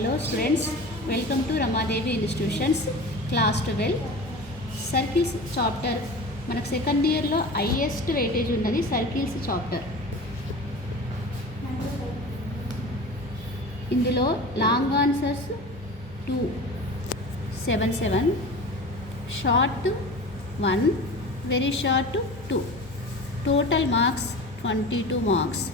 Hello students, welcome to Ramadevi Institutions class 12 circles chapter. మనకు second ఇయర్లో highest weightage ఉన్నది circles chapter. ఇందులో long answers 277, short 1, very short 2. Total marks 22 marks.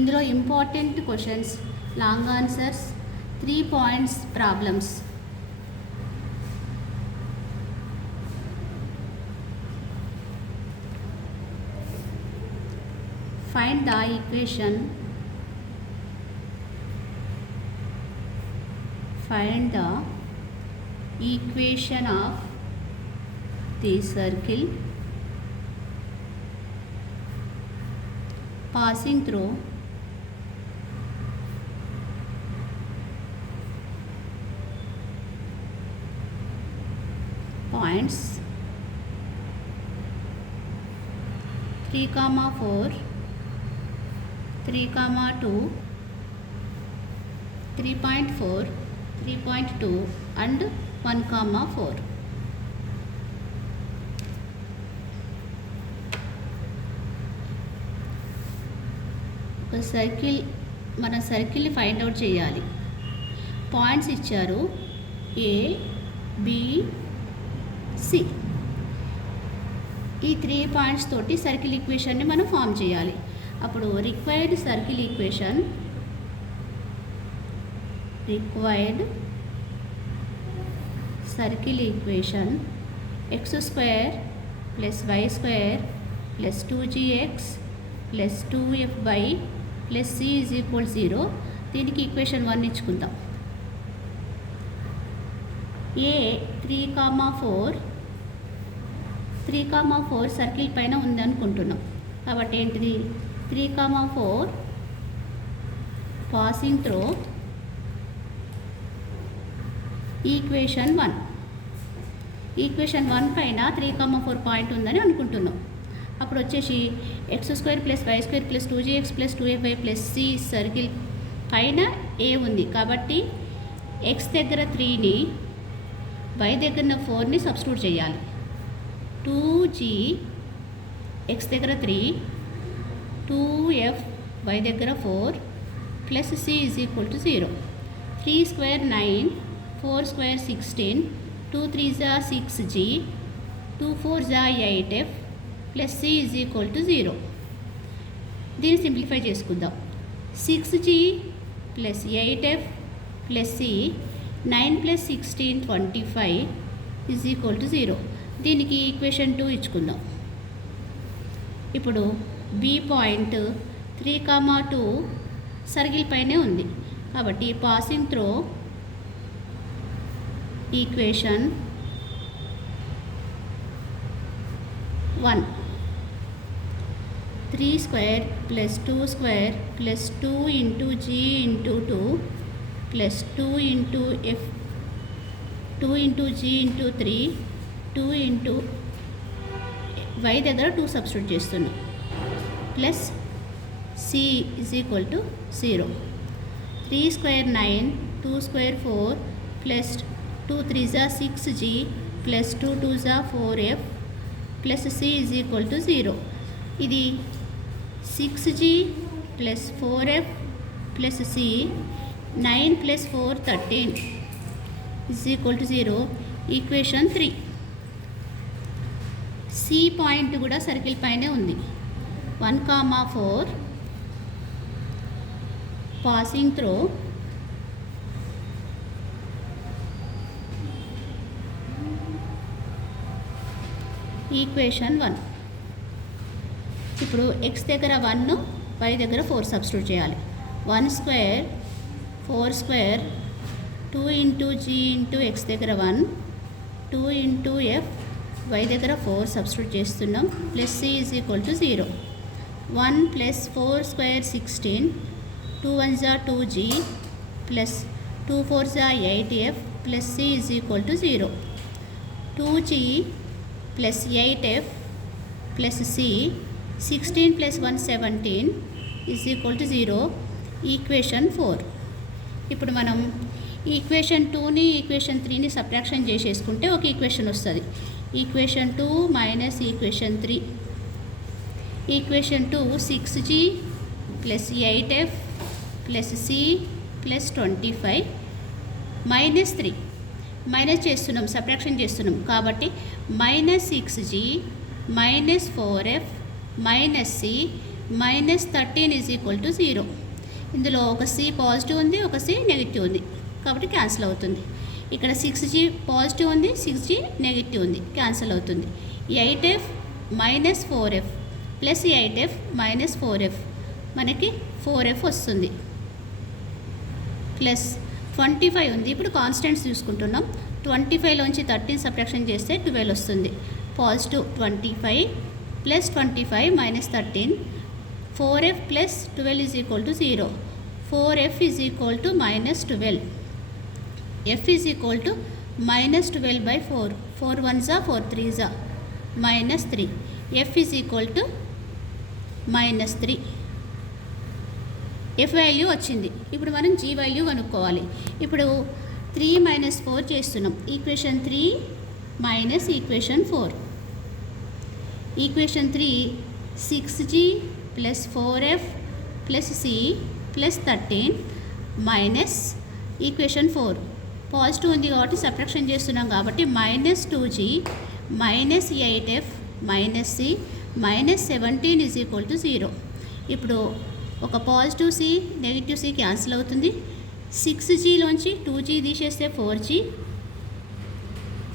ఇందులో important questions, long answers, 3 points problems. Find the equation. Find the equation of the circle passing through points 3, 4, 3, 2, 3.4, 3.2 and 1, 4. ఒక circle, మన సర్కిల్ని find out చేయాలి. Points ఇచ్చారు A, B, C. ఈ 3 points తోటి circle ఈక్వేషన్ని మనం form చేయాలి. అప్పుడు required circle equation, x square plus y square plus 2gx plus 2fy plus c is equal 0. దీనికి ఈక్వేషన్ 1 ఇచ్చుకుందాం. A 3, 4 సర్కిల్ పైన ఉందనుకుంటున్నాం కాబట్టి ఏంటిది 3, 4 పాసింగ్ త్రూ ఈక్వేషన్ 1. ఈక్వేషన్ 1 పైన 3, 4 పాయింట్ ఉందని అనుకుంటున్నాం. అప్పుడు వచ్చేసి x square plus y square plus 2gx plus 2fy plus c circle పైన A ఉంది కాబట్టి x దగ్గర 3ని y దగ్గర 4ని సబ్స్టిట్యూట్ చేయాలి. 2g x దగ్గర 3, 2f y దగ్గర 4 plus c is equal to 0. 3 square 9, 4 square 16, 2 3 6g, 2 4 8f plus c is equal to 0. దీన్ని simplify చేసుకుందాం. 6g plus 8f plus c, 9 plus 16 25 is equal to 0. దీనికి equation 2 ఇచ్చుకుందాం. ఇప్పుడు B point 3, 2 circle పైనే ఉంది కాబట్టి passing through equation 1, 3 square plus 2 square plus 2 into g into 2 plus 2 into f 2 into g into 3 2 into y దగ్గర 2 substitute చేస్తున్నాం plus c is equal to 0. 3 square 9, 2 square 4 plus 2 3 6g plus 2 2 4f plus c is equal to 0. ఇది 6g plus 4f plus c, 9 plus 4 13 is equal to 0. Equation 3. C point కూడా circle పైనే ఉంది. 1, 4 passing through equation 1. ఇప్పుడు x దగ్గర 1, y దగ్గర 4 substitute చేయాలి. 1 square 4 square 2 into g into x దగ్గర 1, 2 into f y దగ్గర 4 సబ్స్టిట్యూట్ చేస్తున్నాం plus c is equal to 0. 1 plus 4 square 16, 2 1 2g plus 2 4 8f plus c is equal to 0. 2g plus 8f plus c 16 plus 1 17 is equal to 0. Equation 4. ఇప్పుడు మనం equation 2ని equation 3ని subtraction చేసేసుకుంటే ఒక equation వస్తుంది. Equation 2 minus equation 3. Equation 2 6g plus 8f plus c plus 25 minus 3. Minus చేస్తున్నాం, subtraction చేస్తున్నాం కాబట్టి minus 6g minus 4f minus c minus 13 is equal to 0. ఇందులో ఒక c పాజిటివ్ ఉంది, ఒక c నెగిటివ్ ఉంది కాబట్టి క్యాన్సిల్ అవుతుంది. ఇక్కడ 6g పాజిటివ్ ఉంది, 6g నెగిటివ్ ఉంది, క్యాన్సిల్ అవుతుంది. 8f minus 4f plus 8f minus 4f మనకి 4f వస్తుంది. ప్లస్ 25 ఉంది. ఇప్పుడు కాన్స్టెంట్స్ చూసుకుంటున్నాం. 25లోంచి 13 సబ్ట్రాక్షన్ చేస్తే 12 వస్తుంది. Positive 25 plus 25 minus 13 4f plus 12 is equal to 0. 4f is equal to minus 12. f is equal to minus 12 by 4. 4 1s 4 3s minus 3. f is equal to minus 3. f value వచ్చింది. ఇప్పుడు మనం g value కనుక్కోవాలి. ఇప్పుడు 3 minus 4 చేస్తున్నాం. Equation 3 minus equation 4. Equation 3 6g plus 4f plus c plus 13 minus equation 4 positive ఉంది కాబట్టి subtraction చేస్తున్నాం కాబట్టి minus 2g minus 8f minus c minus 17 is equal to 0. ఇప్పుడు ఒక positive c negative c cancel అవుతుంది. 6gలోంచి 2g తీసేస్తే 4g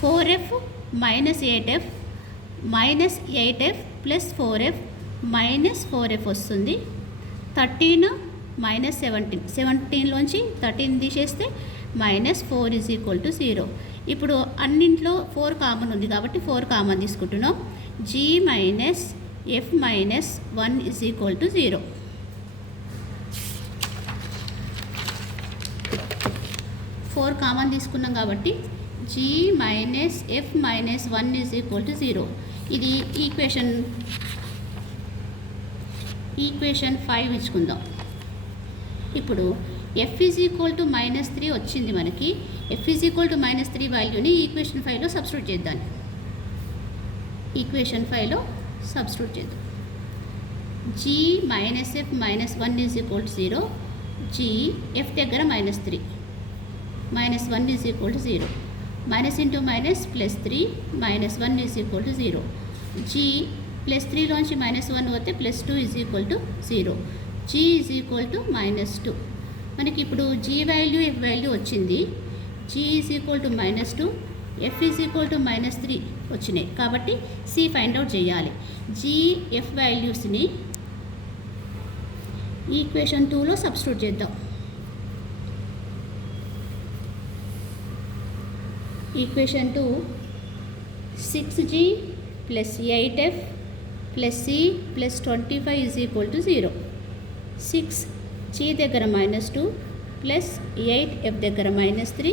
4f minus 8f minus 8f plus 4f minus 4f వస్తుంది. 13 minus 17 17లోంచి 13 తీసేస్తే మైనస్ 4 ఈజ్ ఈక్వల్ టు 0. ఇప్పుడు అన్నింట్లో 4 common ఉంది కాబట్టి 4 common తీసుకుంటున్నాం. g minus f minus 1 is equal to 0. 4 common తీసుకున్నాం కాబట్టి g minus f minus 1 is equal to 0. ఇది equation 5 ఇచ్చుకుందాం. ఇప్పుడు f is equal to minus 3 వచ్చింది మనకి. f is equal to minus 3 వాల్యూని ఈక్వేషన్ 5లో సబ్స్టిట్యూట్ చేద్దాం. ఈక్వేషన్ 5లో సబ్స్టిట్యూట్ చేద్దాం. g minus f minus 1 is equal to 0. g f దగ్గర minus 3 minus 1 is equal to 0. Minus into minus plus 3 minus 1 is equal to 0. g plus 3లోంచి minus 1 పోతే plus 2 is equal to 0. g is equal to minus 2. మనకి ఇప్పుడు g value f value వచ్చింది. g is equal to minus 2 f is equal to minus 3 వచ్చినాయి కాబట్టి c find out చేయాలి. g f వాల్యూస్ని equation 2లో సబ్స్టిట్యూట్ చేద్దాం. Equation 2 6g plus 8f plus c plus 25 is equal to 0. 6g దగ్గర minus 2 plus 8f దగ్గర minus 3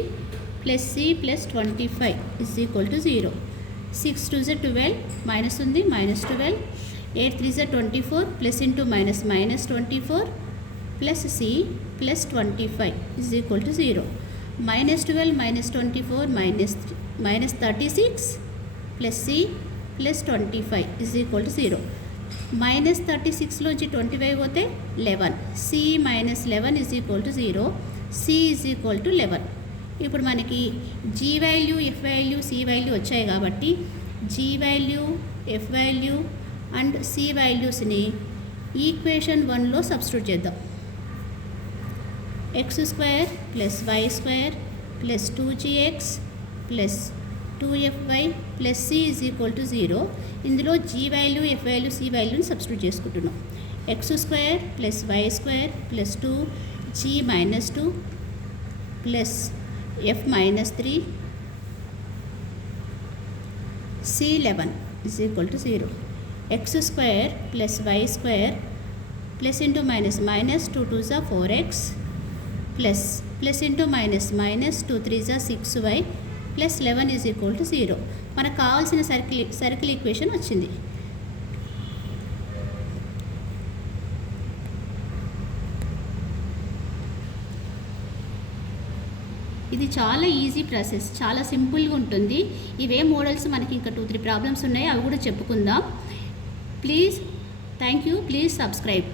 plus c plus 25 is equal to 0. 6 2 z 12 minus ఉంది minus 12. 8 3 z 24 plus into minus minus 24 plus c plus 25 is equal to 0. Minus 12 minus 24 minus 36 plus c plus 25 is equal to 0. Minus 36లోంచి 25 పోతే 11. c minus 11 is equal to 0. c is equal to 11. ఇప్పుడు మనకి g value f value c value వచ్చాయి కాబట్టి g value f value and c వాల్యూస్ని equation 1లో substitute చేద్దాం. x square plus y square plus 2gx plus 2fy plus c is equal to 0. ఇందులో g value f value c వాల్యూని substitute చేసుకుంటున్నాం. x square plus y square plus 2g minus 2 plus f minus 3 c 11 is equal to 0. x square plus y square plus into minus minus 2 2s 4x plus into minus minus 2 3s 6y plus 11 is equal to 0. మనకు కావాల్సిన circle equation వచ్చింది. ఇది చాలా easy process, చాలా సింపుల్గా ఉంటుంది. ఇవే models మనకి ఇంకా 2-3 ప్రాబ్లమ్స్ ఉన్నాయి, అవి కూడా చెప్పుకుందాం. Please, thank you, please subscribe.